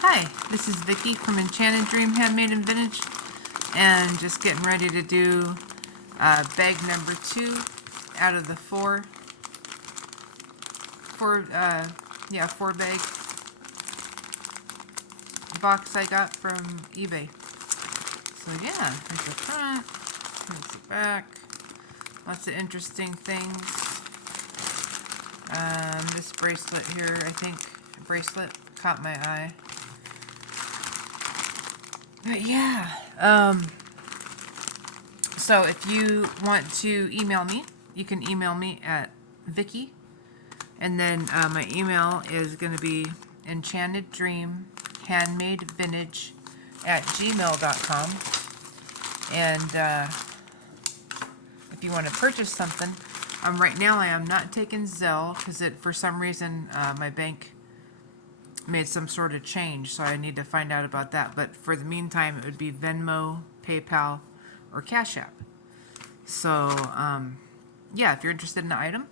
Hi, this is Vicky from Enchanted Dream Handmade and Vintage, and just getting ready to do bag number 2 out of the four bag box I got from eBay. So yeah, here's the front, here's the back, lots of interesting things. This bracelet here, I think, caught my eye. But yeah, so if you want to email me, you can email me at Vicky, and then my email is going to be enchanteddreamhandmadevintage@gmail.com. And if you want to purchase something, right now I am not taking Zelle because for some reason my bank made some sort of change, so I need to find out about that. But for the meantime, it would be Venmo, PayPal, or Cash App. So yeah, if you're interested in the item,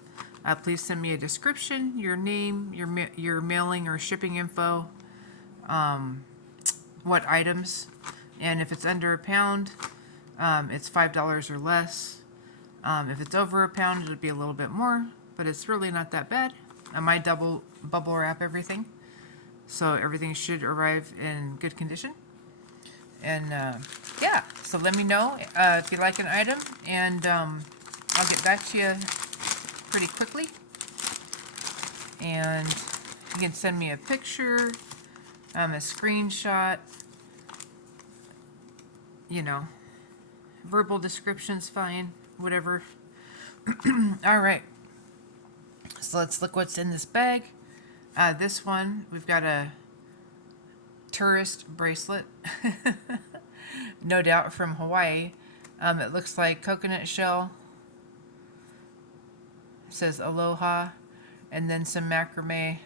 please send me a description, your name, your mailing or shipping info, what items, and if it's under a pound, it's $5 or less. If it's over a pound, it'll be a little bit more, but it's really not that bad. I might double bubble wrap everything, so everything should arrive in good condition. And yeah, so let me know if you like an item, and I'll get back to you pretty quickly. And you can send me a picture, a screenshot, you know, verbal description's fine, whatever. All right, so let's look what's in this bag. This one, we've got a tourist bracelet, no doubt from Hawaii. It looks like coconut shell. It says aloha, and then some macrame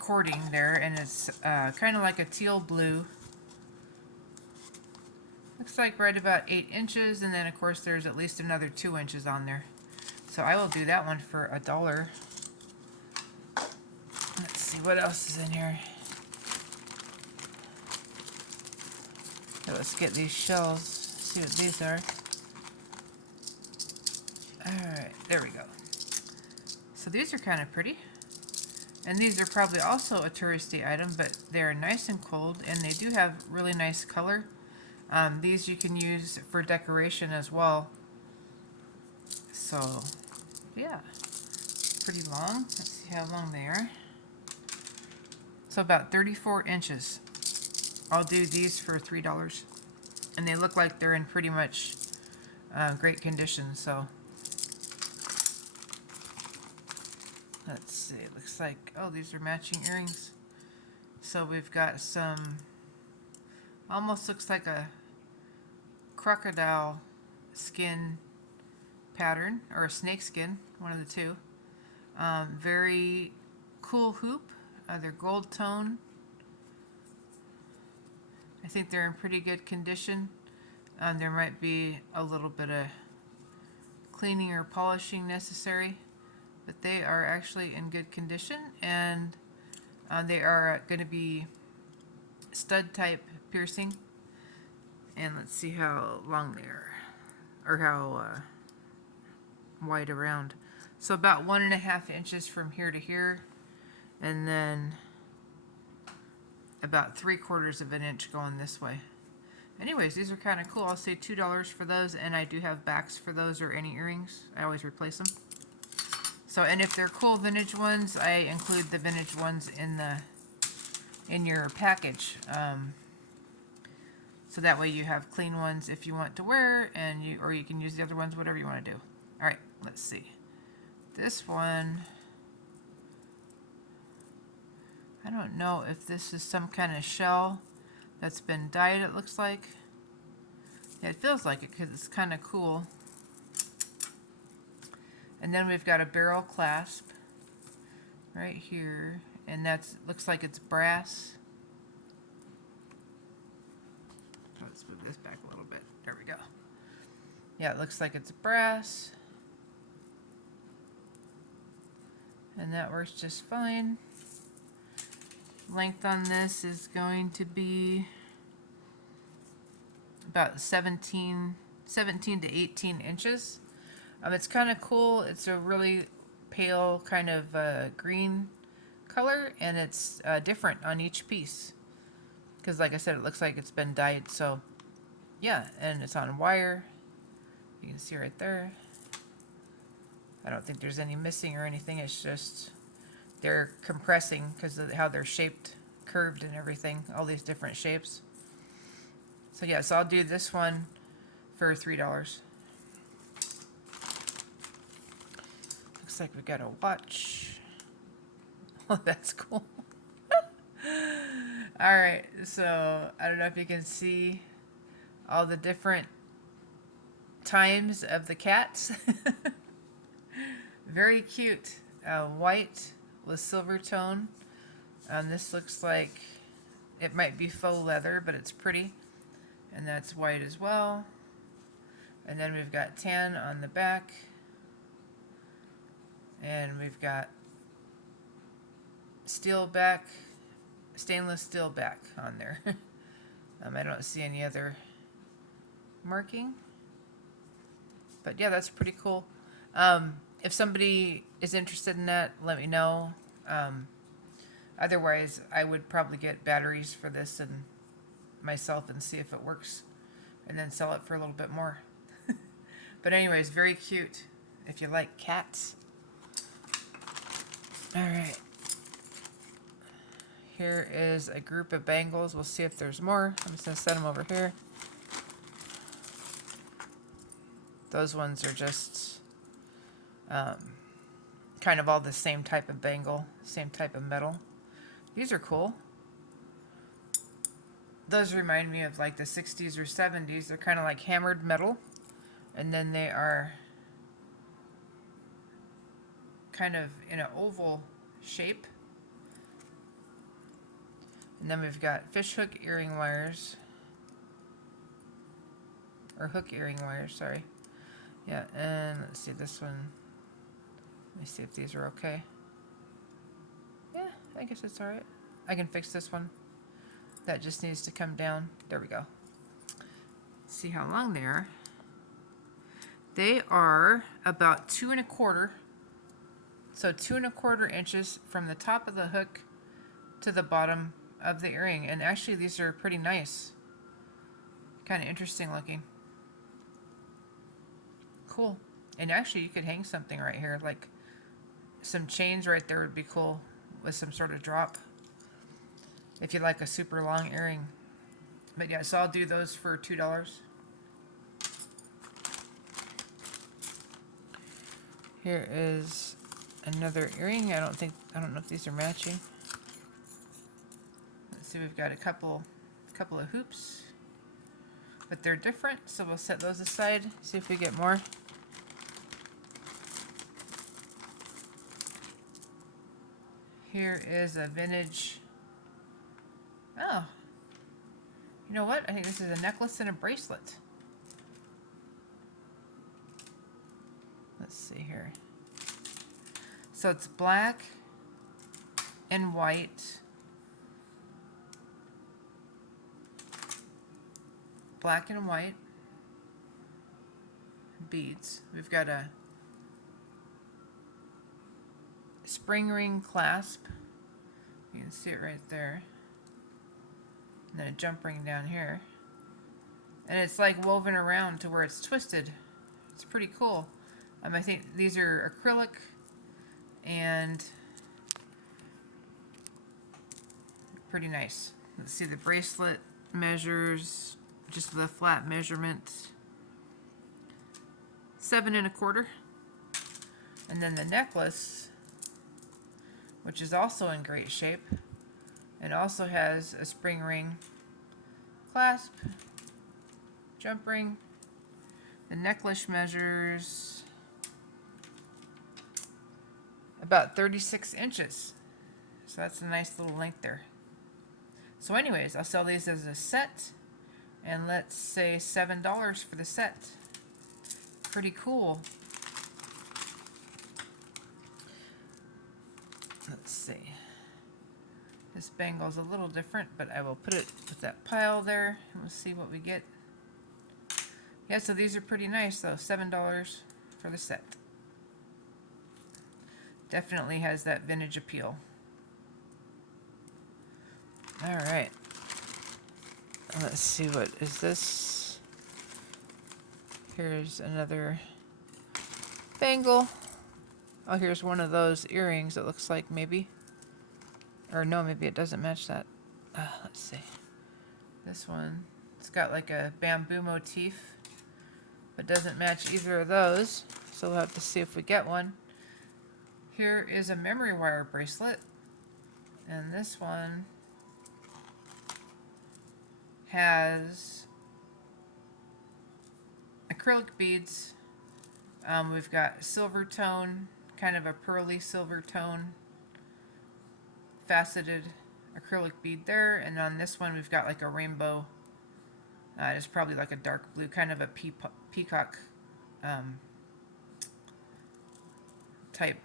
cording there, and it's kind of like a teal blue. Looks like right about 8 inches, and then of course there's at least another 2 inches on there. So I will do that one for $1. Let's see what else is in here. So let's get these shells, see what these are. Alright, there we go. So these are kind of pretty. And these are probably also a touristy item, but they're nice and cold, and they do have really nice color. These you can use for decoration as well. So yeah, pretty long. Let's see how long they are. So about 34 inches. I'll do these for $3. And they look like they're in pretty much great condition. So let's see, it looks like, oh, these are matching earrings. So we've got some, almost looks like a crocodile skin pattern, or a snake skin, one of the two. Very cool hoop. They're gold tone. I think they're in pretty good condition. There might be a little bit of cleaning or polishing necessary, but they are actually in good condition, and they are going to be stud type piercing. And let's see how long they are, or how wide around. So about 1.5 inches from here to here, and then about 3/4 of an inch going this way. Anyways, these are kind of cool. I'll say $2 for those, and I do have backs for those, or any earrings. I always replace them. So, and if they're cool vintage ones, I include the vintage ones in your package. So that way you have clean ones if you want to wear, and or you can use the other ones, whatever you want to do. All right, let's see. This one, I don't know if this is some kind of shell that's been dyed, it looks like. Yeah, it feels like it because it's kind of cool. And then we've got a barrel clasp right here, and that's, looks like it's brass. Let's move this back a little bit. There we go. Yeah, it looks like it's brass. And that works just fine. Length on this is going to be about 17 to 18 inches. It's kind of cool. It's a really pale kind of green color, and it's different on each piece. Because like I said, it looks like it's been dyed. So yeah, and it's on wire. You can see right there. I don't think there's any missing or anything. It's just they're compressing because of how they're shaped, curved and everything, all these different shapes. So yeah, so I'll do this one for $3. Looks like we got a watch. Oh, that's cool. Alright, so I don't know if you can see all the different times of the cats. Very cute. White with silver tone. This looks like it might be faux leather, but it's pretty. And that's white as well. And then we've got tan on the back. And we've got steel back, stainless steel back on there. I don't see any other marking. But yeah, that's pretty cool. If somebody is interested in that, let me know. Otherwise, I would probably get batteries for this and myself and see if it works, and then sell it for a little bit more. But anyways, very cute if you like cats. Alright. Here is a group of bangles. We'll see if there's more. I'm just going to set them over here. Those ones are just kind of all the same type of bangle, same type of metal. These are cool. Those remind me of like the 60s or 70s. They're kind of like hammered metal. And then they are kind of in an oval shape. And then we've got fishhook earring wires. Or hook earring wires, sorry. Yeah, and let's see this one. Let me see if these are okay. Yeah, I guess it's alright. I can fix this one. That just needs to come down. There we go. See how long they are. They are about 2 1/4. So 2 1/4 inches from the top of the hook to the bottom of the earring. And actually these are pretty nice. Kind of interesting looking. Cool. And actually you could hang something right here, like some chains right there would be cool with some sort of drop if you like a super long earring. But yeah, so I'll do those for $2. Here is another earring. I don't know if these are matching. Let's see, we've got a couple of hoops, but they're different, so we'll set those aside, see if we get more. Here is a vintage. Oh, you know what? I think this is a necklace and a bracelet. Let's see here. So it's black and white. Black and white beads. We've got a spring ring clasp. You can see it right there. And then a jump ring down here. And it's like woven around to where it's twisted. It's pretty cool. I think these are acrylic, and pretty nice. Let's see, the bracelet measures, just the flat measurement, 7 1/4. And then the necklace, which is also in great shape, and also has a spring ring clasp, jump ring. The necklace measures about 36 inches. So that's a nice little length there. So anyways, I'll sell these as a set, and let's say $7 for the set. Pretty cool. Let's see. This bangle is a little different, but I will put it with that pile there and we'll see what we get. Yeah, so these are pretty nice though. $7 for the set. Definitely has that vintage appeal. All right. Let's see, what is this? Here's another bangle. Oh, here's one of those earrings, it looks like, maybe. Or no, maybe it doesn't match that. Let's see. This one, it's got like a bamboo motif, but doesn't match either of those. So we'll have to see if we get one. Here is a memory wire bracelet. And this one has acrylic beads. We've got silver tone, kind of a pearly silver tone, faceted acrylic bead there, and on this one we've got like a rainbow. It's probably like a dark blue, kind of a peacock type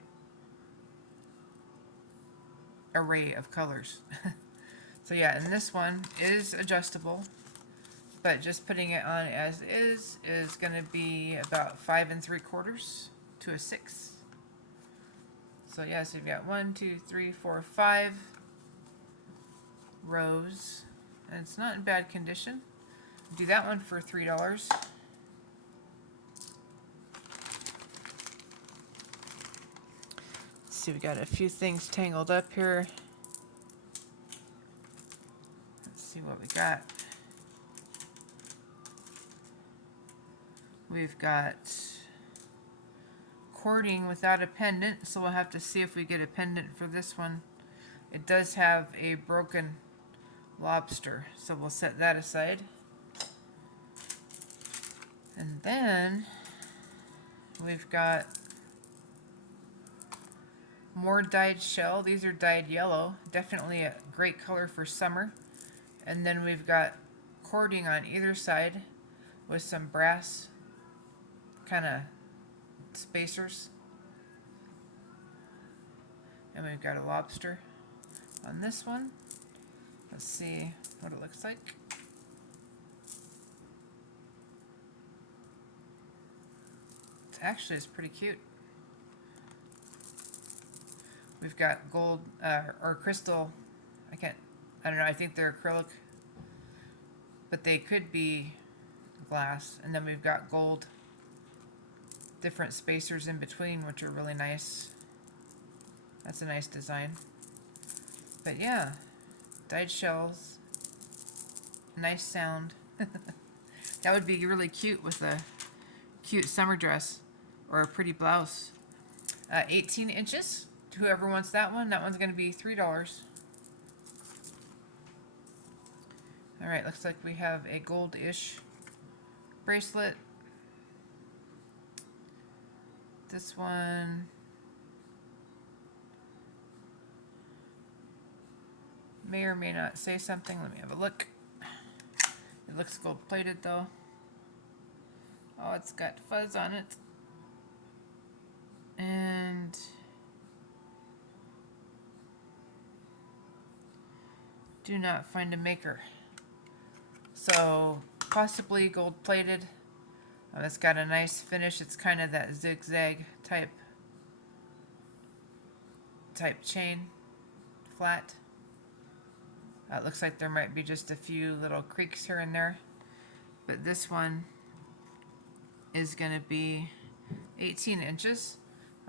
array of colors. So yeah, and this one is adjustable, but just putting it on as is going to be about 5 3/4 to a 6. So yeah, so you've got 1, 2, 3, 4, 5 rows, and it's not in bad condition. Do that one for $3. Let's see, we got a few things tangled up here. Let's see what we got. We've got cording without a pendant, so we'll have to see if we get a pendant for this one. It does have a broken lobster, so we'll set that aside. And then we've got more dyed shell. These are dyed yellow, definitely a great color for summer. And then we've got cording on either side with some brass kind of spacers. And we've got a lobster on this one. Let's see what it looks like. Actually, it's pretty cute. We've got gold or crystal. I don't know, I think they're acrylic, but they could be glass. And then we've got gold, different spacers in between, which are really nice. That's a nice design. But yeah, dyed shells, nice sound. That would be really cute with a cute summer dress or a pretty blouse. 18 inches. Whoever wants that one, that one's going to be $3. All right, looks like we have a gold-ish bracelet. This one may or may not say something. Let me have a look. It looks gold-plated though. Oh, it's got fuzz on it. And do not find a maker. So possibly gold-plated. It's got a nice finish. It's kind of that zigzag type chain, flat. It looks like there might be just a few little creaks here and there, but this one is going to be 18 inches.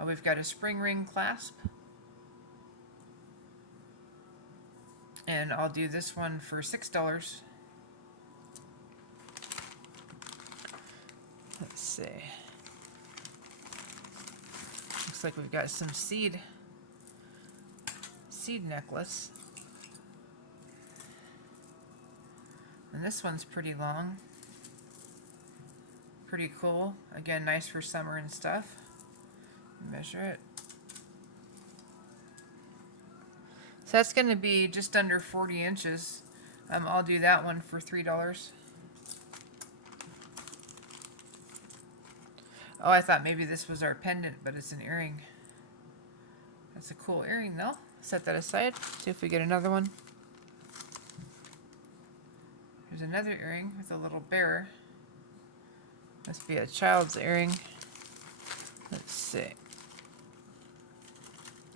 We've got a spring ring clasp, and I'll do this one for $6. Let's see. Looks like we've got some seed necklace. And this one's pretty long. Pretty cool. Again, nice for summer and stuff. Measure it. So that's going to be just under 40 inches. I'll do that one for $3. Oh, I thought maybe this was our pendant, but it's an earring. That's a cool earring though. Set that aside. See if we get another one. There's another earring with a little bear. Must be a child's earring. Let's see.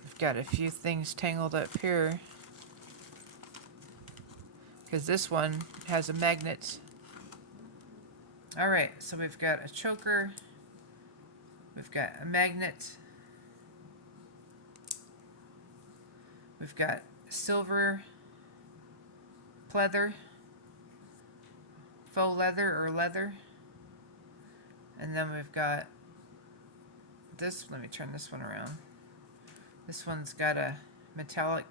I've got a few things tangled up here. Because this one has a magnet. Alright, so we've got a choker. We've got a magnet. We've got silver pleather, faux leather or leather. And then we've got this, let me turn this one around. This one's got a metallic,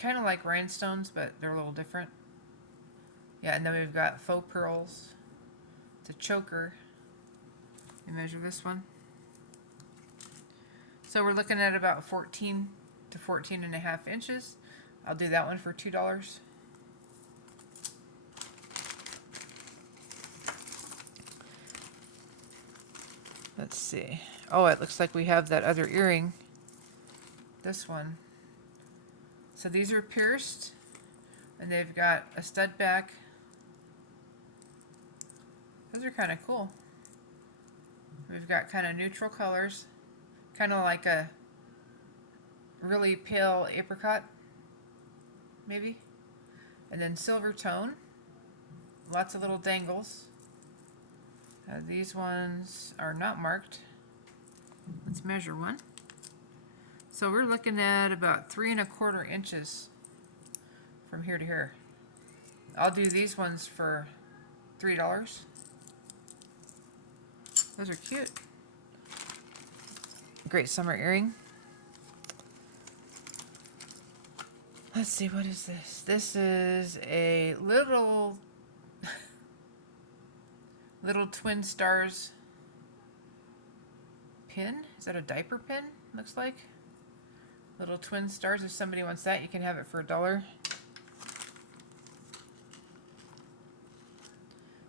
kind of like rhinestones, but they're a little different. Yeah, and then we've got faux pearls. It's a choker. You measure this one. So we're looking at about 14 to 14 and a half inches. I'll do that one for $2. Let's see. Oh, it looks like we have that other earring. This one. So these are pierced, and they've got a stud back. Those are kind of cool. We've got kind of neutral colors, kind of like a really pale apricot, maybe. And then silver tone, lots of little dangles. These ones are not marked. Let's measure one. So we're looking at about 3 1/4 inches from here to here. I'll do these ones for $3. Those are cute. Great summer earring. Let's see, what is this? This is a little twin stars pin. Is that a diaper pin? Looks like. Little twin stars. If somebody wants that, you can have it for $1.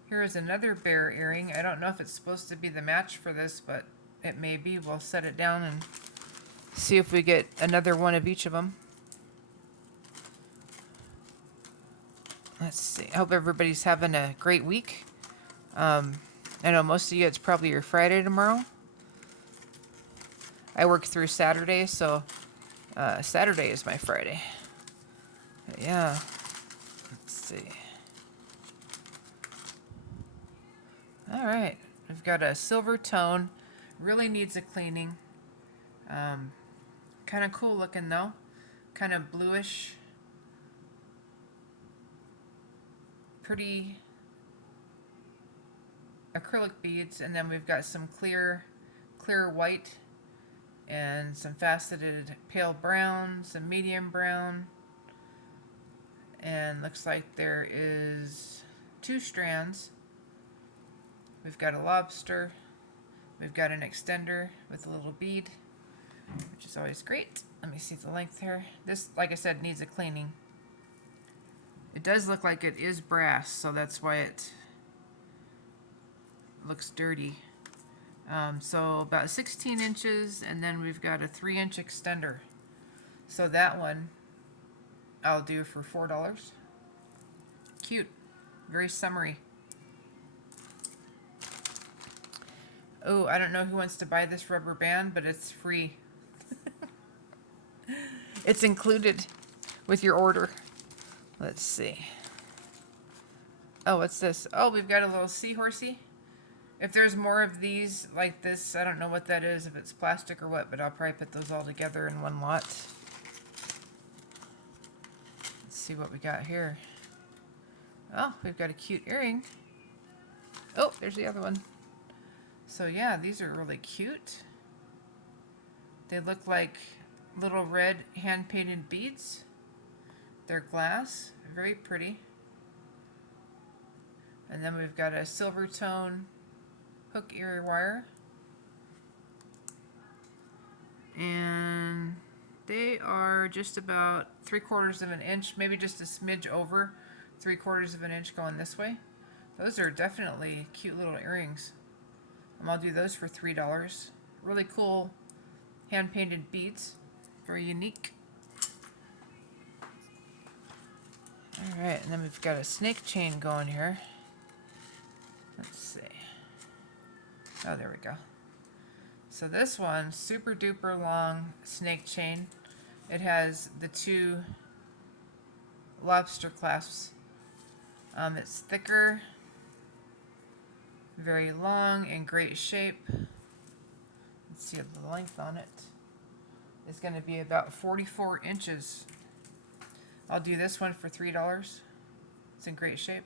Here is another bear earring. I don't know if it's supposed to be the match for this, but it may be. We'll set it down and see if we get another one of each of them. Let's see. I hope everybody's having a great week. I know most of you, it's probably your Friday tomorrow. I work through Saturday, so Saturday is my Friday. But yeah. Let's see. Alright. We've got a silver tone. Really needs a cleaning. Kind of cool looking though. Kind of bluish. Pretty acrylic beads, and then we've got some clear white and some faceted pale brown, some medium brown, and looks like there is 2 strands. We've got a lobster, we've got an extender with a little bead, which is always great. Let me see the length here. This, like I said, needs a cleaning. It does look like it is brass, so that's why it looks dirty. So about 16 inches, and then we've got a 3-inch extender. So that one I'll do for $4. Cute. Very summery. Oh, I don't know who wants to buy this rubber band, but it's free. It's included with your order. Let's see. Oh, what's this? Oh, we've got a little seahorsey. If there's more of these like this, I don't know what that is, if it's plastic or what, but I'll probably put those all together in one lot. Let's see what we got here. Oh, we've got a cute earring. Oh, there's the other one. So yeah, these are really cute. They look like little red hand-painted beads. They're glass, very pretty. And then we've got a silver tone hook ear wire. And they are just about 3/4 of an inch, maybe just a smidge over 3/4 of an inch going this way. Those are definitely cute little earrings. I'll do those for $3. Really cool hand painted beads. Very unique. Alright, and then we've got a snake chain going here. Let's see. Oh, there we go. So this one, super duper long snake chain. It has the two lobster clasps. It's thicker, very long, and great shape. Let's see the length on it. It's going to be about 44 inches. I'll do this one for $3. It's in great shape,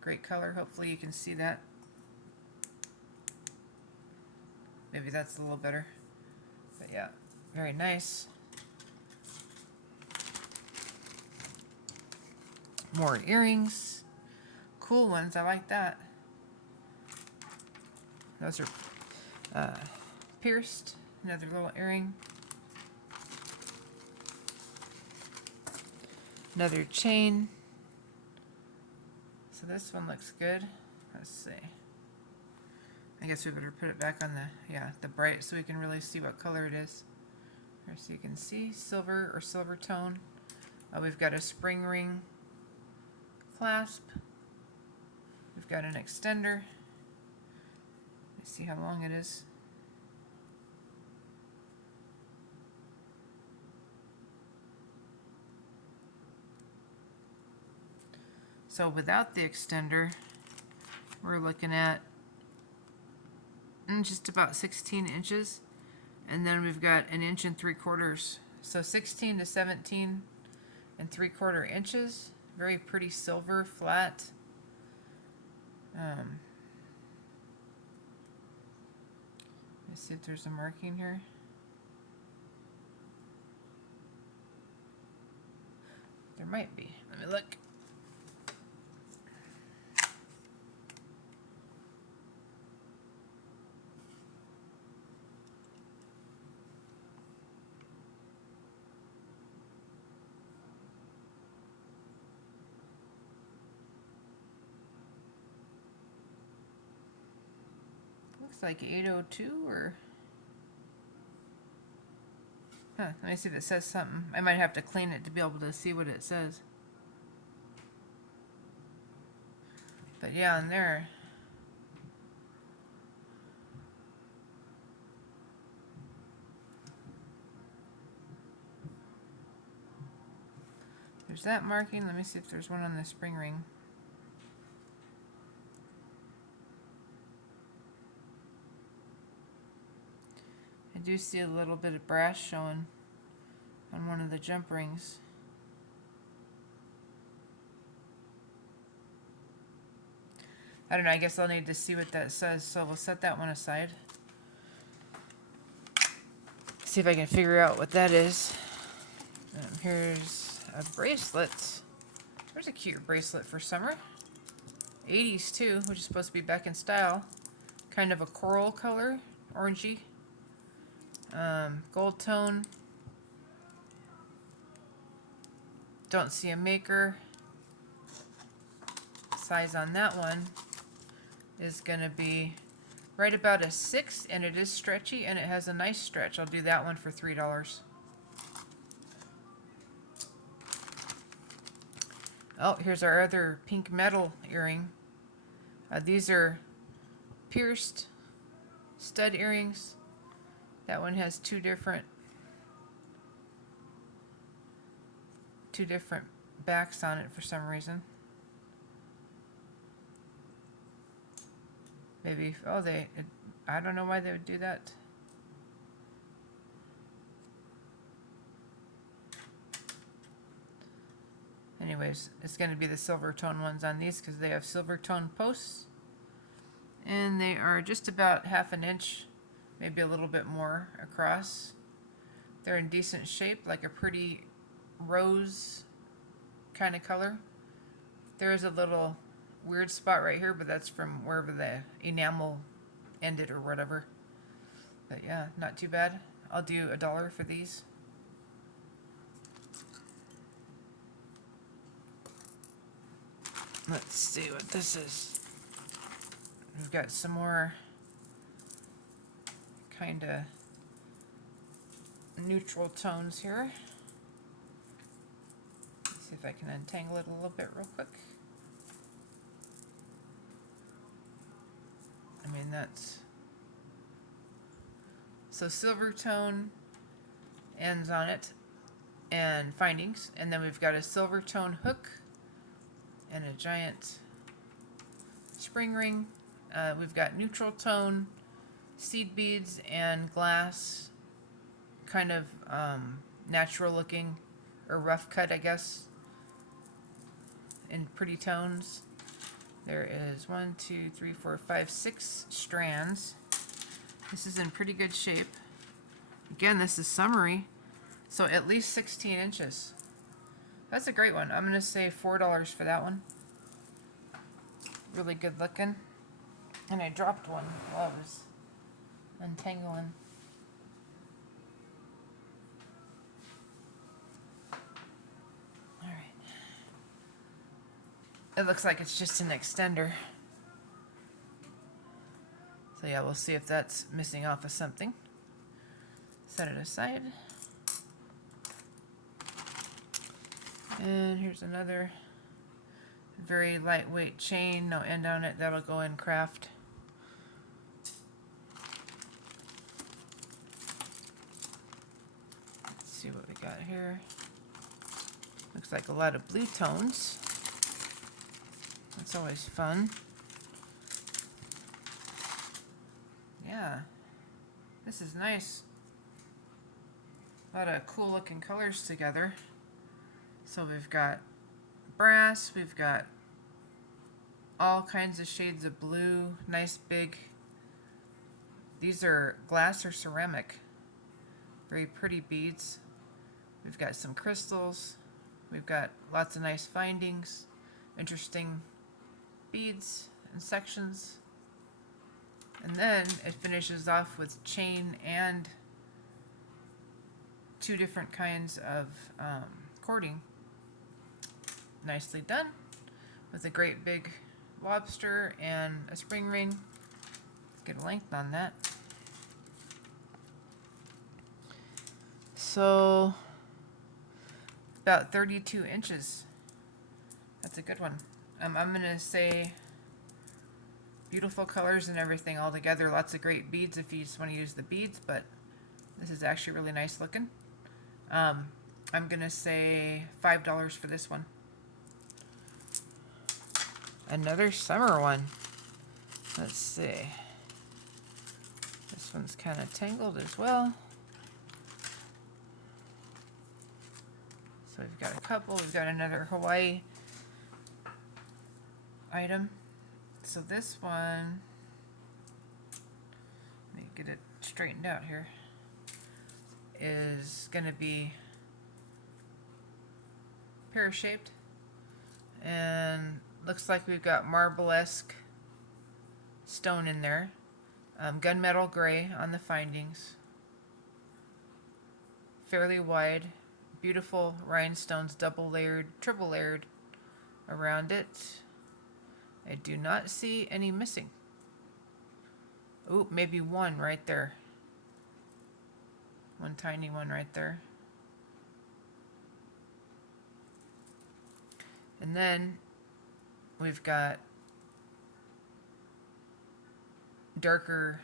great color. Hopefully you can see that. Maybe that's a little better. But yeah, very nice. More earrings. Cool ones, I like that. Those are pierced. Another little earring. Another chain. So this one looks good. Let's see. I guess we better put it back on the bright so we can really see what color it is. Here, so you can see silver or silver tone. We've got a spring ring clasp. We've got an extender. Let's see how long it is. So without the extender, we're looking at just about 16 inches. And then we've got 1 3/4 inches. So 16 to 17 3/4 inches. Very pretty silver, flat. Let's see if there's a marking here. There might be. Let me look. Looks like 802 or... Huh, let me see if it says something. I might have to clean it to be able to see what it says. But yeah, on there. There's that marking. Let me see if there's one on the spring ring. I do see a little bit of brass showing on one of the jump rings. I don't know, I guess I'll need to see what that says, so we'll set that one aside. See if I can figure out what that is. Here's a bracelet. There's a cute bracelet for summer. 80s too, which is supposed to be back in style. Kind of a coral color, orangey. Gold tone. Don't see a maker. Size on that one is going to be right about a 6, and it is stretchy and it has a nice stretch. I'll do that one for $3. Oh, here's our other pink metal earring. These are pierced stud earrings. That one has two different backs on it for some reason. Maybe, oh, I don't know why they would do that. Anyways, it's going to be the silver tone ones on these because they have silver tone posts. And they are just about 1/2 inch, maybe a little bit more across. They're in decent shape, like a pretty rose kind of color. There is a little weird spot right here, but that's from wherever the enamel ended or whatever. But yeah, not too bad. I'll do $1 for these. Let's see what this is. We've got some more kind of neutral tones here. Let's see if I can untangle it a little bit real quick. I mean, that's... So silver tone ends on it, and findings, and then we've got a silver tone hook and a giant spring ring. We've got neutral tone, seed beads, and glass, kind of natural looking, or rough cut, I guess, in pretty tones. There is 1, 2, 3, 4, 5, 6 strands. This is in pretty good shape. Again, this is summery, so at least 16 inches. That's a great one. I'm going to say $4 for that one. Really good looking. And I dropped one while I was untangling. Alright. It looks like it's just an extender. So yeah, we'll see if that's missing off of something. Set it aside. And here's another very lightweight chain, no end on it. That'll go in craft. Let's see what we got here. Looks like a lot of blue tones. That's always fun. Yeah, this is nice. A lot of cool looking colors together. So we've got brass, we've got all kinds of shades of blue, nice big. These are glass or ceramic. Very pretty beads. We've got some crystals. We've got lots of nice findings, interesting beads and sections. And then it finishes off with chain and 2 different kinds of cording. Nicely done, with a great big lobster and a spring ring. Let's get a length on that. So about 32 inches. That's a good one. I'm gonna say beautiful colors and everything all together. Lots of great beads if you just want to use the beads, but this is actually really nice looking. I'm gonna say $5 for this one. Another summer one. Let's see. This one's kind of tangled as well. So we've got a couple. We've got another Hawaii item. So this one, let me get it straightened out here, is going to be pear-shaped, and looks like we've got marble-esque stone in there. Gunmetal gray on the findings. Fairly wide. Beautiful rhinestones, double layered, triple layered around it. I do not see any missing. Ooh, maybe one right there. One tiny one right there. And then we've got darker,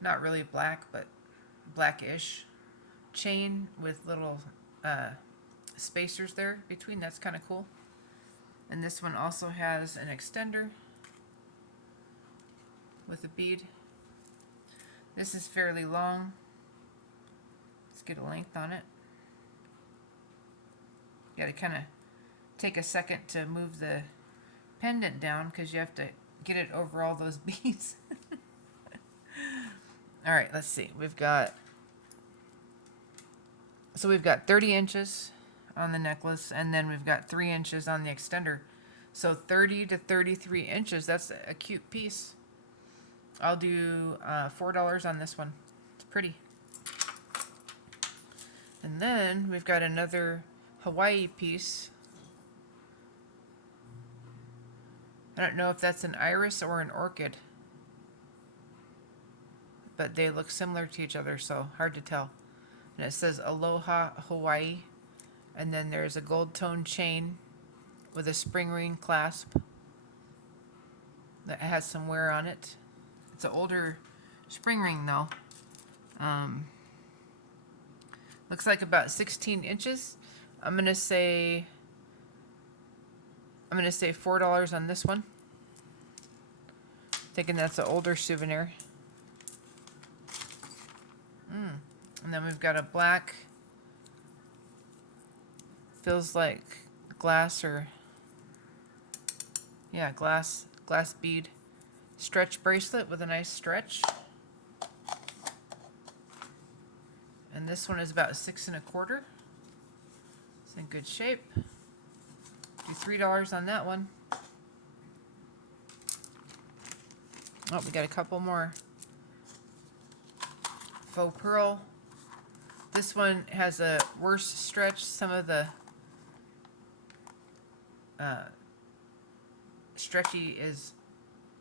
not really black, but blackish chain with little spacers there between. That's kind of cool. And this one also has an extender with a bead. This is fairly long. Let's get a length on it. You gotta kind of take a second to move the pendant down because you have to get it over all those beads. All right, let's see. We've got 30 inches on the necklace, and then we've got 3 inches on the extender. So 30 to 33 inches. That's a cute piece. I'll do $4 on this one. It's pretty. And then we've got another Hawaii piece. I don't know if that's an iris or an orchid, but they look similar to each other, so hard to tell. And it says Aloha Hawaii, and then there's a gold tone chain with a spring ring clasp that has some wear on it. It's an older spring ring though. Looks like about 16 inches. I'm gonna say $4 on this one. Thinking that's an older souvenir. And then we've got a black, feels like glass or, yeah, glass bead stretch bracelet with a nice stretch. And this one is about 6 1/4. It's in good shape. Do $3 on that one. Oh, we got a couple more. Faux pearl. This one has a worse stretch. Some of the stretchy is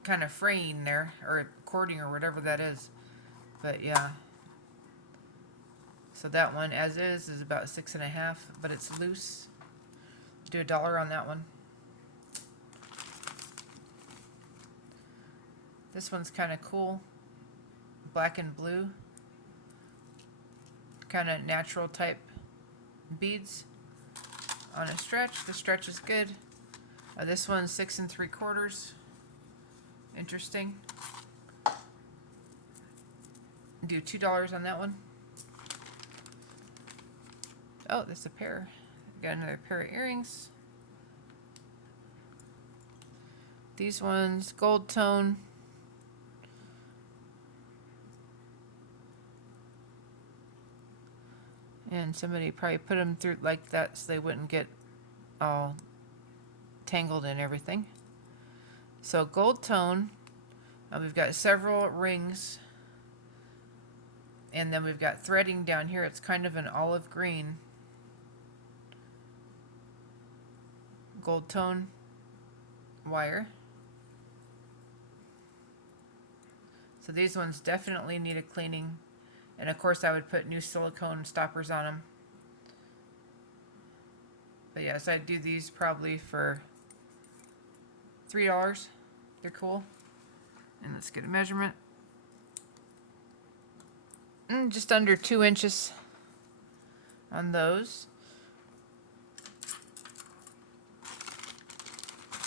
kind of fraying there, or cording, or whatever that is. But yeah. So that one, as is about 6 1/2, but it's loose. Do $1 on that one. This one's kind of cool. Black and blue. Kind of natural type beads on a stretch. The stretch is good. This one's 6 3/4. Interesting. Do $2 on that one. Oh, there's a pair. Got another pair of earrings. These ones, gold tone. And somebody probably put them through like that so they wouldn't get all tangled in everything. So gold tone. We've got several rings. And then we've got threading down here. It's kind of an olive green. Gold tone wire. So these ones definitely need a cleaning. And of course I would put new silicone stoppers on them. But yes, I'd do these probably for $3. They're cool. And let's get a measurement. Just under 2 inches on those.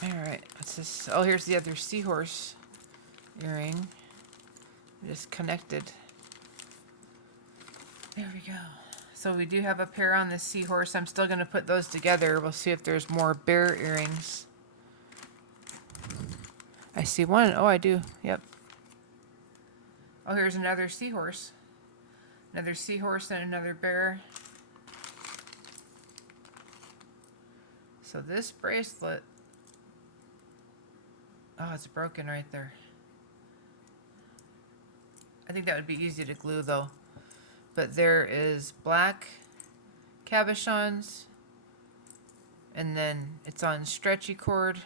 Alright, what's this? Oh, here's the other seahorse earring. Just connected. There we go. So we do have a pair on the seahorse. I'm still going to put those together. We'll see if there's more bear earrings. I see one. Oh, I do. Yep. Oh, here's another seahorse. Another seahorse and another bear. So this bracelet, oh, it's broken right there. I think that would be easy to glue though. But there is black cabochons, and then it's on stretchy cord,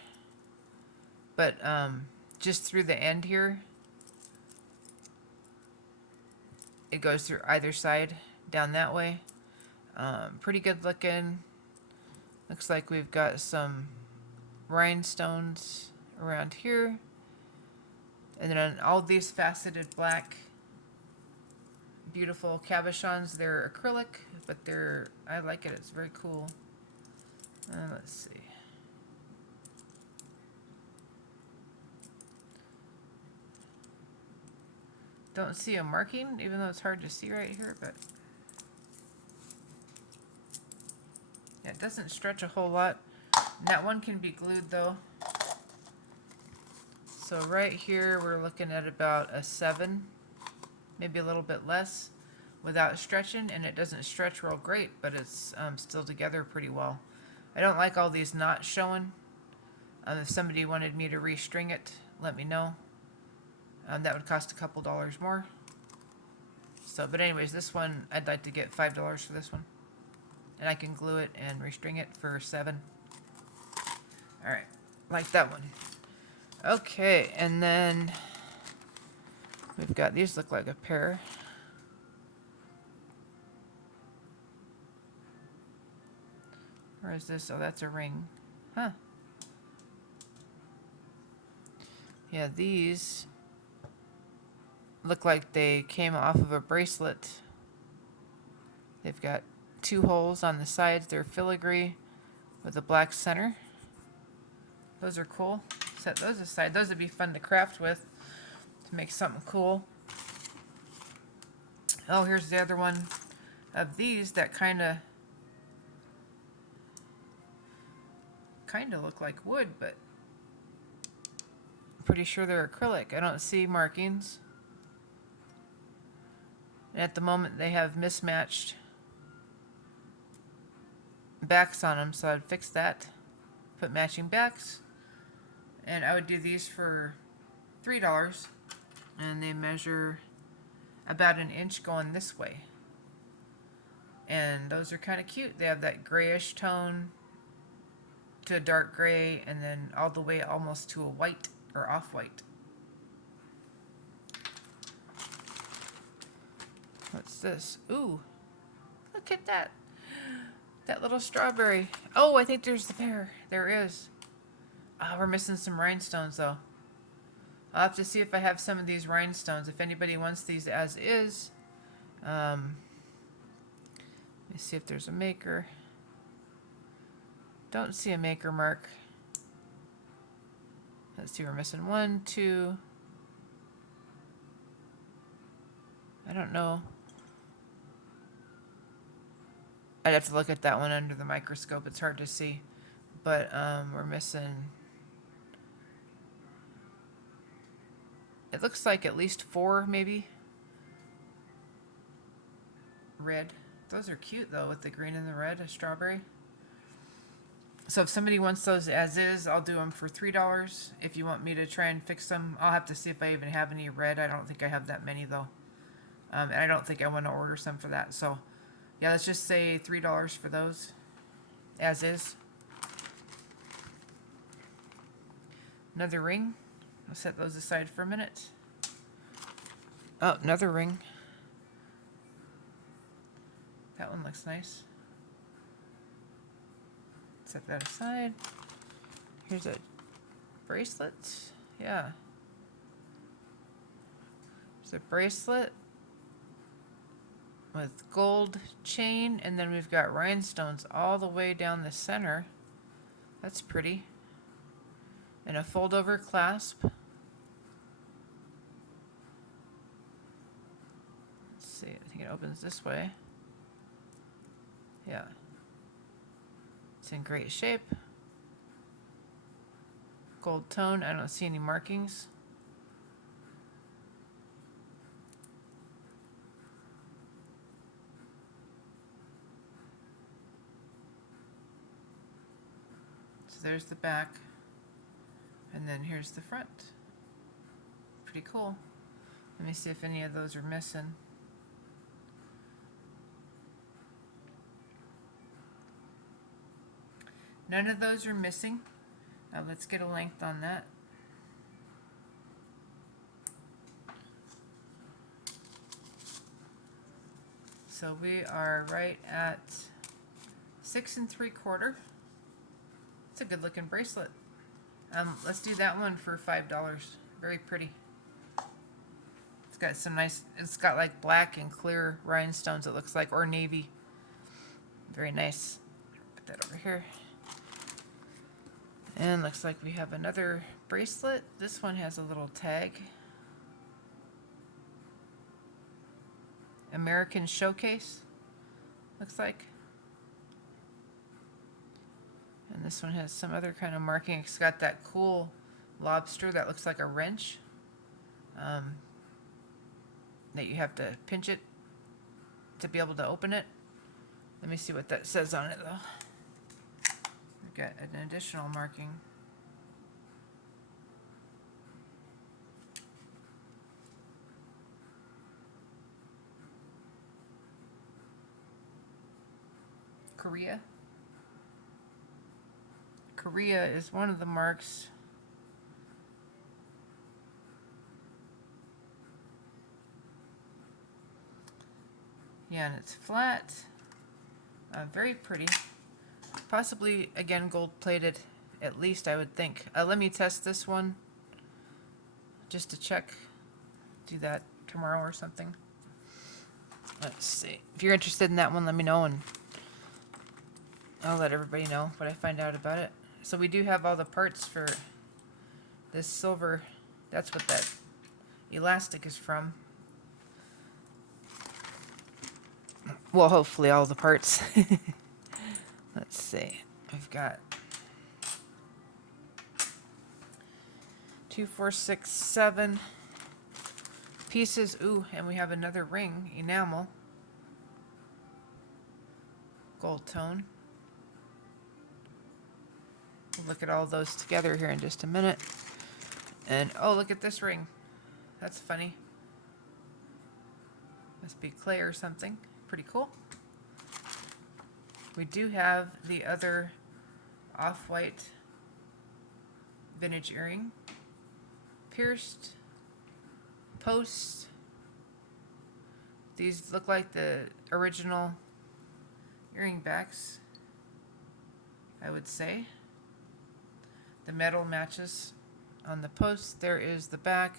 but just through the end here, it goes through either side down that way. Pretty good looking. Looks like we've got some rhinestones around here, and then on all these faceted black beautiful cabochons. They're acrylic, but I like it. It's very cool. Let's see. Don't see a marking, even though it's hard to see right here, but yeah, it doesn't stretch a whole lot. And that one can be glued though. So right here we're looking at about a 7, maybe a little bit less without stretching, and it doesn't stretch real great, but it's still together pretty well. I don't like all these knots showing. If somebody wanted me to restring it, let me know. That would cost a couple dollars more. So, but anyways, this one, I'd like to get $5 for this one. And I can glue it and restring it for 7. Alright, like that one. Okay, and then We've got these look like a pair. Where is this? Oh, that's a ring. Huh. Yeah, these look like they came off of a bracelet. They've got 2 holes on the sides. They're filigree with a black center. Those are cool. Set those aside. Those would be fun to craft with to make something cool. Oh, here's the other one of these that kind of look like wood, but I'm pretty sure they're acrylic. I don't see markings. And at the moment they have mismatched backs on them, so I'd fix that. Put matching backs. And I would do these for $3. And they measure about 1 inch going this way. And those are kind of cute. They have that grayish tone to a dark gray, and then all the way almost to a white or off-white. What's this? Ooh, look at that. That little strawberry. Oh, I think there's the pear. There is. Oh, we're missing some rhinestones though. I'll have to see if I have some of these rhinestones. If anybody wants these as is. Let me see if there's a maker. Don't see a maker mark. Let's see, we're missing 1, 2. I don't know. I'd have to look at that one under the microscope. It's hard to see. But we're missing... It looks like at least 4, maybe. Red. Those are cute, though, with the green and the red, a strawberry. So if somebody wants those as is, I'll do them for $3. If you want me to try and fix them, I'll have to see if I even have any red. I don't think I have that many, though. And I don't think I want to order some for that. So, yeah, let's just say $3 for those, as is. Another ring. I'll set those aside for a minute. Oh, another ring. That one looks nice. Set that aside. Here's a bracelet. Yeah. There's a bracelet with gold chain, and then we've got rhinestones all the way down the center. That's pretty. And a fold-over clasp. Let's see, I think it opens this way. Yeah. It's in great shape. Gold tone, I don't see any markings. So there's the back. And then here's the front. Pretty cool. Let me see if any of those are missing. None of those are missing. Let's get a length on that. So we are right at 6 3/4. It's a good looking bracelet. Let's do that one for $5. Very pretty. It's got some nice, it's got like black and clear rhinestones, it looks like, or navy. Very nice. Put that over here. And looks like we have another bracelet. This one has a little tag. American Showcase, looks like. And this one has some other kind of marking. It's got that cool lobster that looks like a wrench. That you have to pinch it to be able to open it. Let me see what that says on it though. We've got an additional marking. Korea. Korea is one of the marks. Yeah, and it's flat. Very pretty. Possibly, again, gold-plated, at least, I would think. Let me test this one, just to check. Do that tomorrow or something. Let's see. If you're interested in that one, let me know, and I'll let everybody know what I find out about it. So we do have all the parts for this silver. That's what that elastic is from. Well, hopefully all the parts. Let's see. I've got 2, 4, 6, 7 pieces. Ooh, and we have another ring, enamel. Gold tone. We'll look at all those together here in just a minute. And, oh, look at this ring. That's funny. Must be clay or something. Pretty cool. We do have the other off-white vintage earring. Pierced posts. These look like the original earring backs, I would say. The metal matches on the post. There is the back.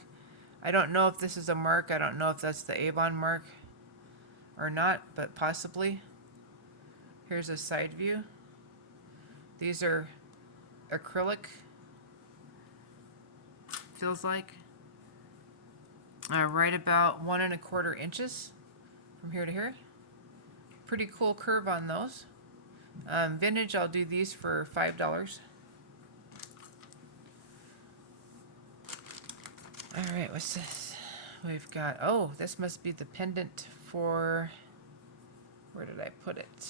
I don't know if this is a mark. I don't know if that's the Avon mark or not, but possibly. Here's a side view. These are acrylic, feels like. Right about 1 1/4 inches from here to here. Pretty cool curve on those. Vintage, I'll do these for $5. All right, what's this? We've got, oh, this must be the pendant for, where did I put it?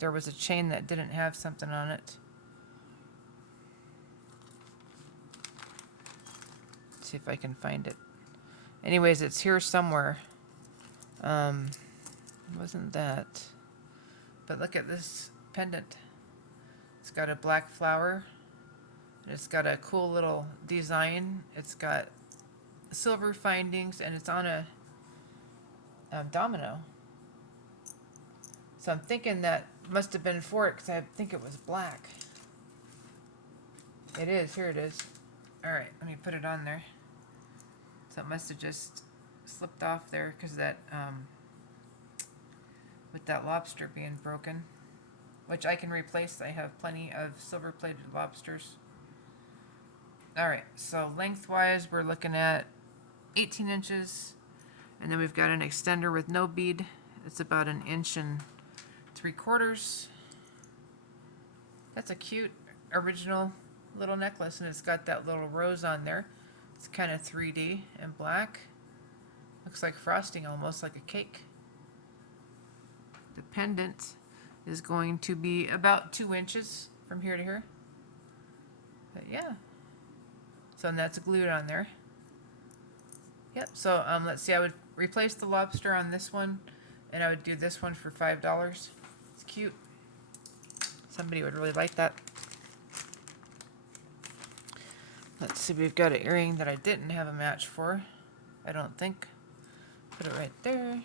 There was a chain that didn't have something on it. Let's see if I can find it. Anyways, it's here somewhere. Wasn't that? But look at this pendant. It's got a black flower. And it's got a cool little design. It's got silver findings, and it's on a domino. So I'm thinking that must have been for it, because I think it was black. It is. Here it is. All right, let me put it on there. So it must have just slipped off there because that, with that lobster being broken, which I can replace. I have plenty of silver-plated lobsters. All right, so lengthwise, we're looking at 18 inches, and then we've got an extender with no bead. It's about 1 3/4 inches. That's a cute original little necklace, and it's got that little rose on there. It's kind of 3D and black. Looks like frosting, almost like a cake. The pendant is going to be about 2 inches from here to here. But yeah. So, and that's glued on there. Yep, so let's see, I would replace the lobster on this one, and I would do this one for $5. It's cute. Somebody would really like that. Let's see, we've got an earring that I didn't have a match for, I don't think. Put it right there.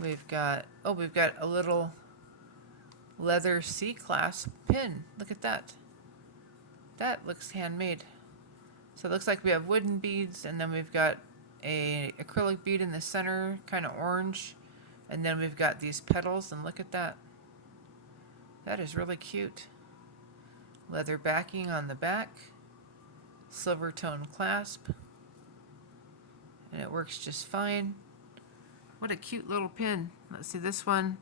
We've got, oh, we've got a little leather C-clasp pin. Look at that. That looks handmade. So it looks like we have wooden beads, and then we've got a acrylic bead in the center, kind of orange. And then we've got these petals, and look at that. That is really cute. Leather backing on the back. Silver tone clasp. And it works just fine. What a cute little pin. Let's see, this one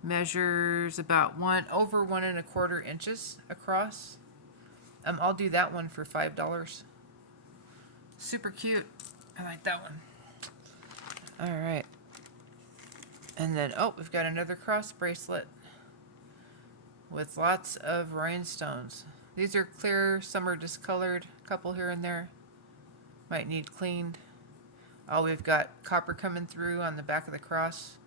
measures about over 1 1/4 inches across. I'll do that one for $5. Super cute. I like that one. All right. And then, oh, we've got another cross bracelet with lots of rhinestones. These are clear, some are discolored, a couple here and there. Might need cleaned. Oh, we've got copper coming through on the back of the cross.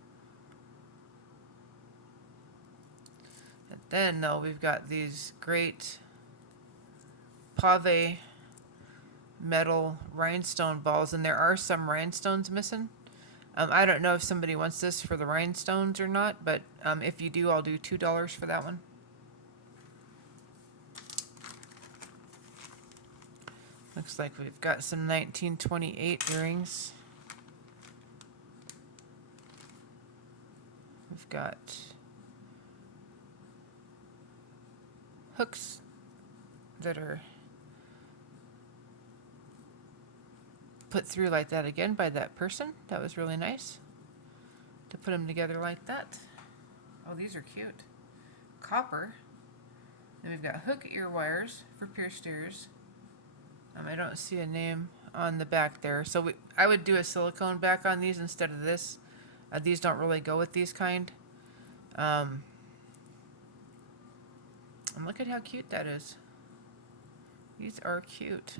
And then, though, we've got these great pave metal rhinestone balls, and there are some rhinestones missing. I don't know if somebody wants this for the rhinestones or not, but if you do, I'll do $2 for that one. Looks like we've got some 1928 earrings. We've got hooks that are put through like that again by that person. That was really nice to put them together like that. Oh, these are cute. Copper. Then we've got hook ear wires for pierced ears. I don't see a name on the back there. So I would do a silicone back on these instead of this. These don't really go with these kind. And look at how cute that is. These are cute.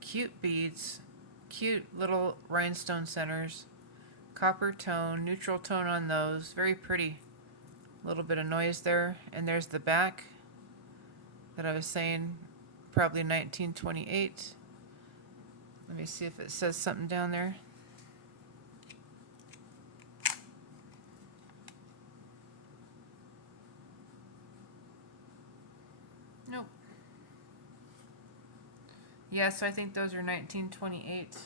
Cute beads. Cute little rhinestone centers. Copper tone, neutral tone on those. Very pretty. A little bit of noise there. And there's the back that I was saying. Probably 1928. Let me see if it says something down there. Nope. Yeah, so I think those are 1928.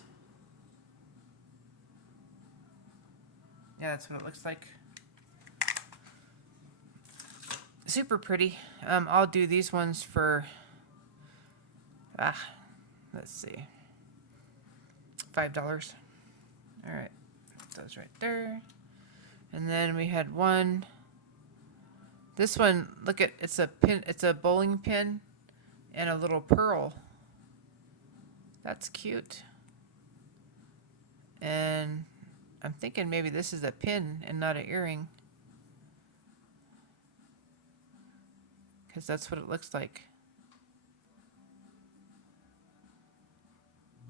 Yeah, that's what it looks like. Super pretty. I'll do these ones for, let's see, $5. All right, put those right there. And then we had one. This one, look at, it's a pin, it's a bowling pin and a little pearl. That's cute. And I'm thinking maybe this is a pin and not an earring, because that's what it looks like.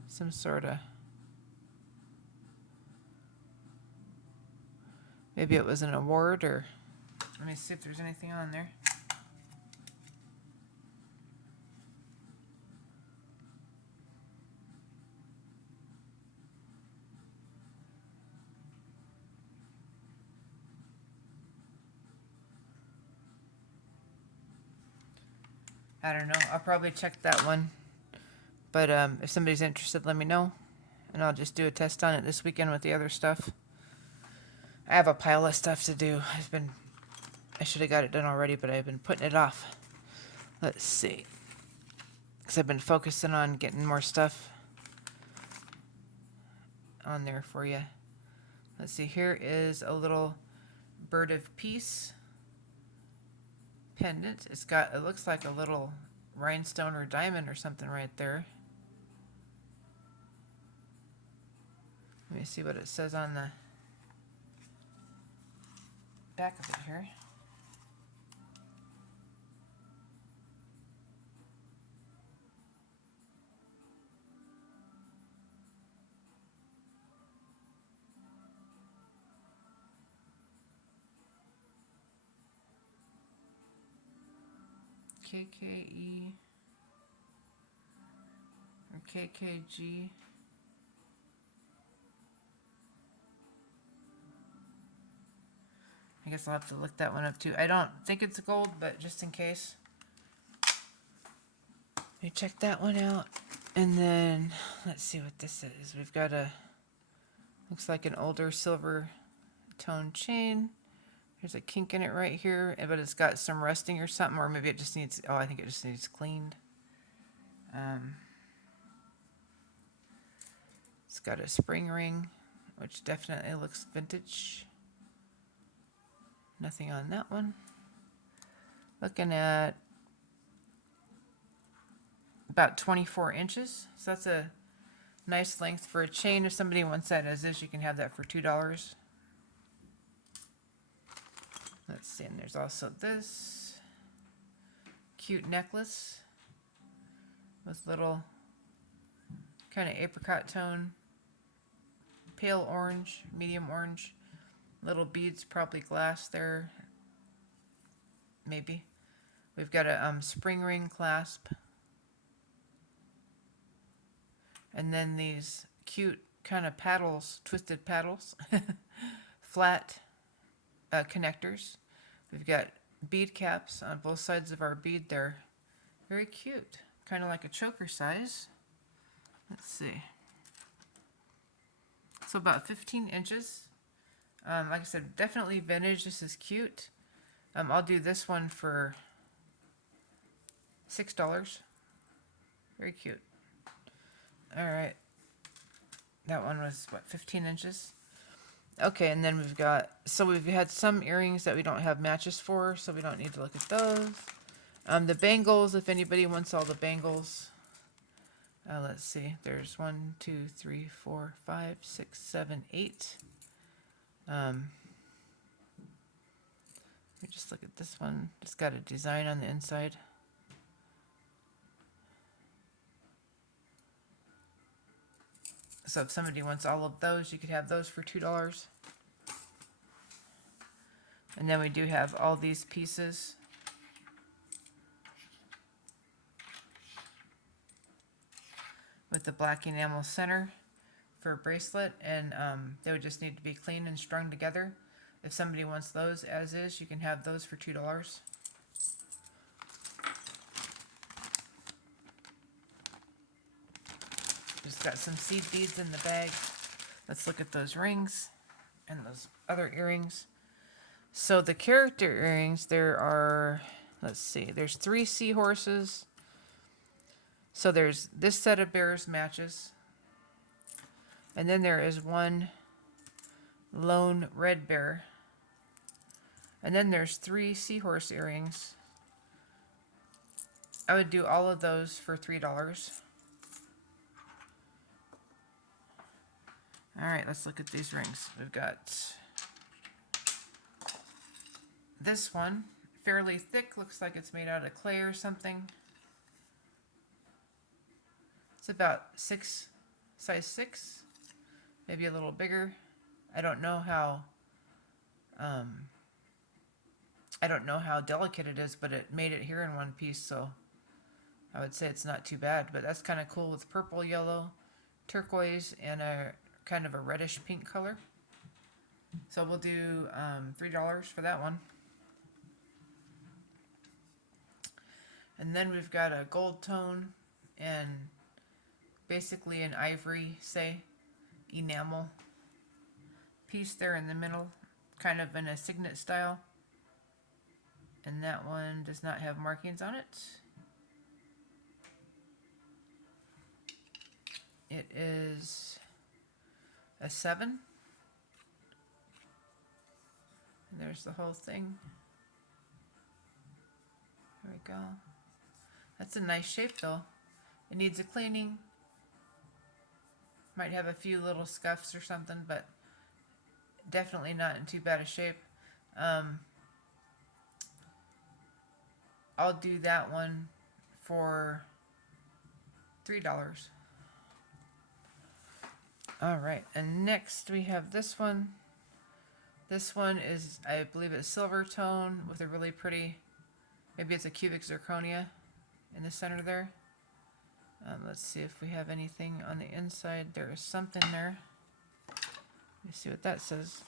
Some sort of, maybe it was an award, or let me see if there's anything on there. I don't know. I'll probably check that one. But if somebody's interested, let me know. And I'll just do a test on it this weekend with the other stuff. I have a pile of stuff to do. I should have got it done already, but I've been putting it off. Let's see. Because I've been focusing on getting more stuff on there for you. Let's see. Here is a little bird of peace pendant. It looks like a little rhinestone or diamond or something right there. Let me see what it says on the back of it here. KKE or KKG. I guess I'll have to look that one up too. I don't think it's gold, but just in case. Let me check that one out. And then let's see what this is. We've got looks like an older silver tone chain. There's a kink in it right here, but it's got some rusting or something, or maybe it just needs, oh, I think it just needs cleaned. It's got a spring ring, which definitely looks vintage. Nothing on that one. Looking at about 24 inches. So that's a nice length for a chain. If somebody wants that as is, you can have that for $2. Let's see, and there's also this cute necklace with little kind of apricot tone, pale orange, medium orange, little beads, probably glass there, maybe. We've got a spring ring clasp, and then these cute kind of paddles, twisted paddles, flat connectors. We've got bead caps on both sides of our bead there. Very cute, kind of like a choker size. Let's see. So about 15 inches. Like I said, definitely vintage. This is cute. I'll do this one for $6. Very cute. All right. That one was, what, 15 inches? Okay, and then we've had some earrings that we don't have matches for, so we don't need to look at those. The bangles, if anybody wants all the bangles. Let's see. There's 1, 2, 3, 4, 5, 6, 7, 8. We just look at this one. It's got a design on the inside. So if somebody wants all of those, you could have those for $2. And then we do have all these pieces. With the black enamel center for a bracelet, and they would just need to be clean and strung together. If somebody wants those as is, you can have those for $2. Just got some seed beads in the bag. Let's look at those rings and those other earrings. So the character earrings, there are, let's see, there's 3 seahorses. So there's this set of bears matches. And then there is one lone red bear. And then there's 3 seahorse earrings. I would do all of those for $3. All right, let's look at these rings. We've got this one, fairly thick, looks like it's made out of clay or something. It's about size 6, maybe a little bigger. I don't know how delicate it is, but it made it here in one piece, so I would say it's not too bad. But that's kind of cool with purple, yellow, turquoise, and a kind of a reddish pink color. So we'll do $3 for that one. And then we've got a gold tone and basically an ivory, say, enamel piece there in the middle, kind of in a signet style. And that one does not have markings on it. It is a 7. And there's the whole thing. There we go. That's a nice shape though. It needs a cleaning. Might have a few little scuffs or something, but definitely not in too bad a shape. I'll do that one for $3. All right, and next we have this one. This one is, I believe it's silver tone with a really pretty, maybe it's a cubic zirconia in the center there. Let's see if we have anything on the inside. There is something there. Let me see what that says.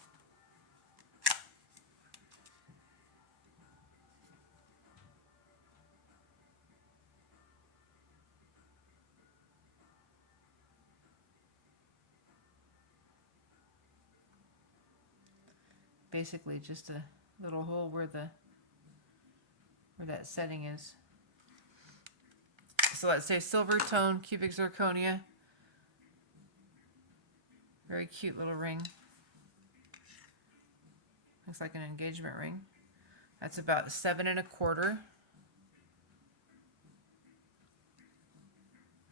Basically just a little hole where that setting is. So let's say silver tone, cubic zirconia. Very cute little ring. Looks like an engagement ring. That's about 7 1/4.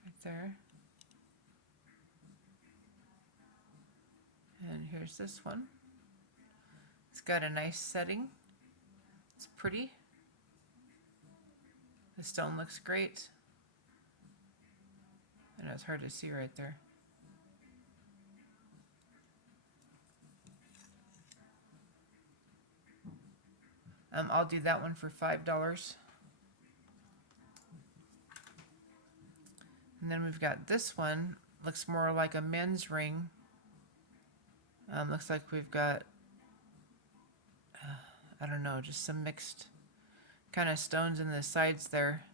Right there. And here's this one. It's got a nice setting. It's pretty. The stone looks great. I know it's hard to see right there. I'll do that one for $5. And then we've got this one. Looks more like a men's ring Looks like we've got, I don't know, just some mixed kind of stones in the sides there.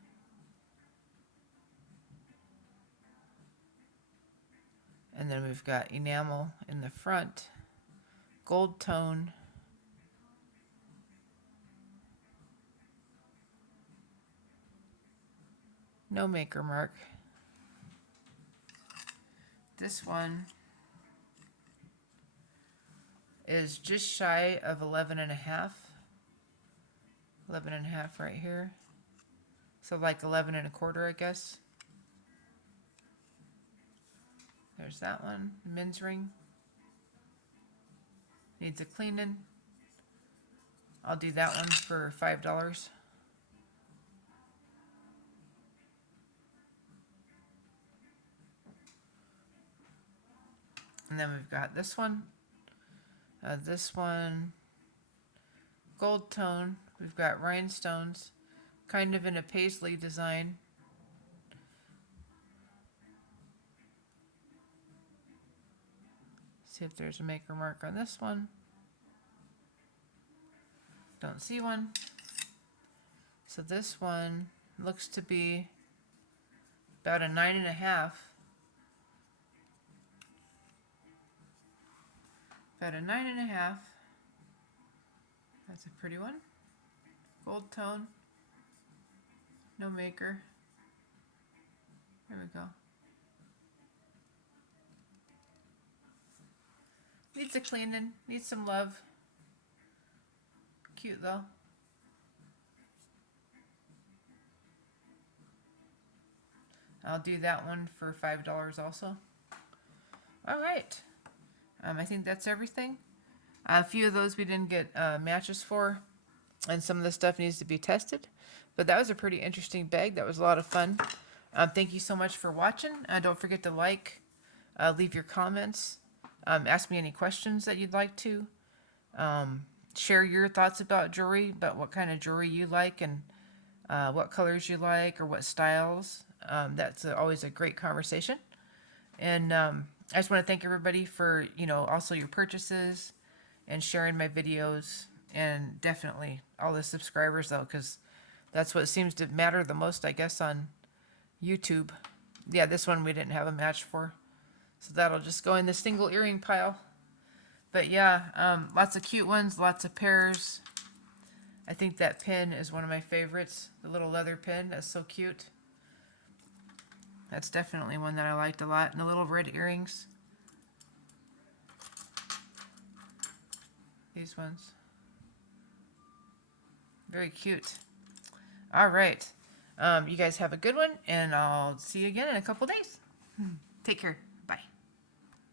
And then we've got enamel in the front, gold tone, no maker mark. This one is just shy of 11 and a half. 11 and a half right here. So like 11 and a quarter, I guess. There's that one, men's ring. Needs a cleaning. I'll do that one for $5. And then we've got this one. This one, gold tone. We've got rhinestones, kind of in a paisley design. See if there's a maker mark on this one. Don't see one. So this one looks to be about a 9.5. About a 9.5. That's a pretty one. Gold tone. No maker. There we go. Needs a cleaning. Needs some love. Cute though. I'll do that one for $5 also. All right. I think that's everything. A few of those we didn't get matches for, and some of the stuff needs to be tested. But that was a pretty interesting bag. That was a lot of fun. Thank you so much for watching. Don't forget to like, leave your comments, ask me any questions that you'd like to. Share your thoughts about jewelry, about what kind of jewelry you like and what colors you like or what styles. That's always a great conversation. And I just want to thank everybody for, also your purchases and sharing my videos, and definitely all the subscribers though, because that's what seems to matter the most, I guess, on YouTube. Yeah, this one we didn't have a match for, so that'll just go in the single earring pile. But yeah, lots of cute ones, lots of pairs. I think that pin is one of my favorites, the little leather pin. That's so cute. That's definitely one that I liked a lot. And the little red earrings. These ones. Very cute. All right. You guys have a good one, and I'll see you again in a couple days. Take care.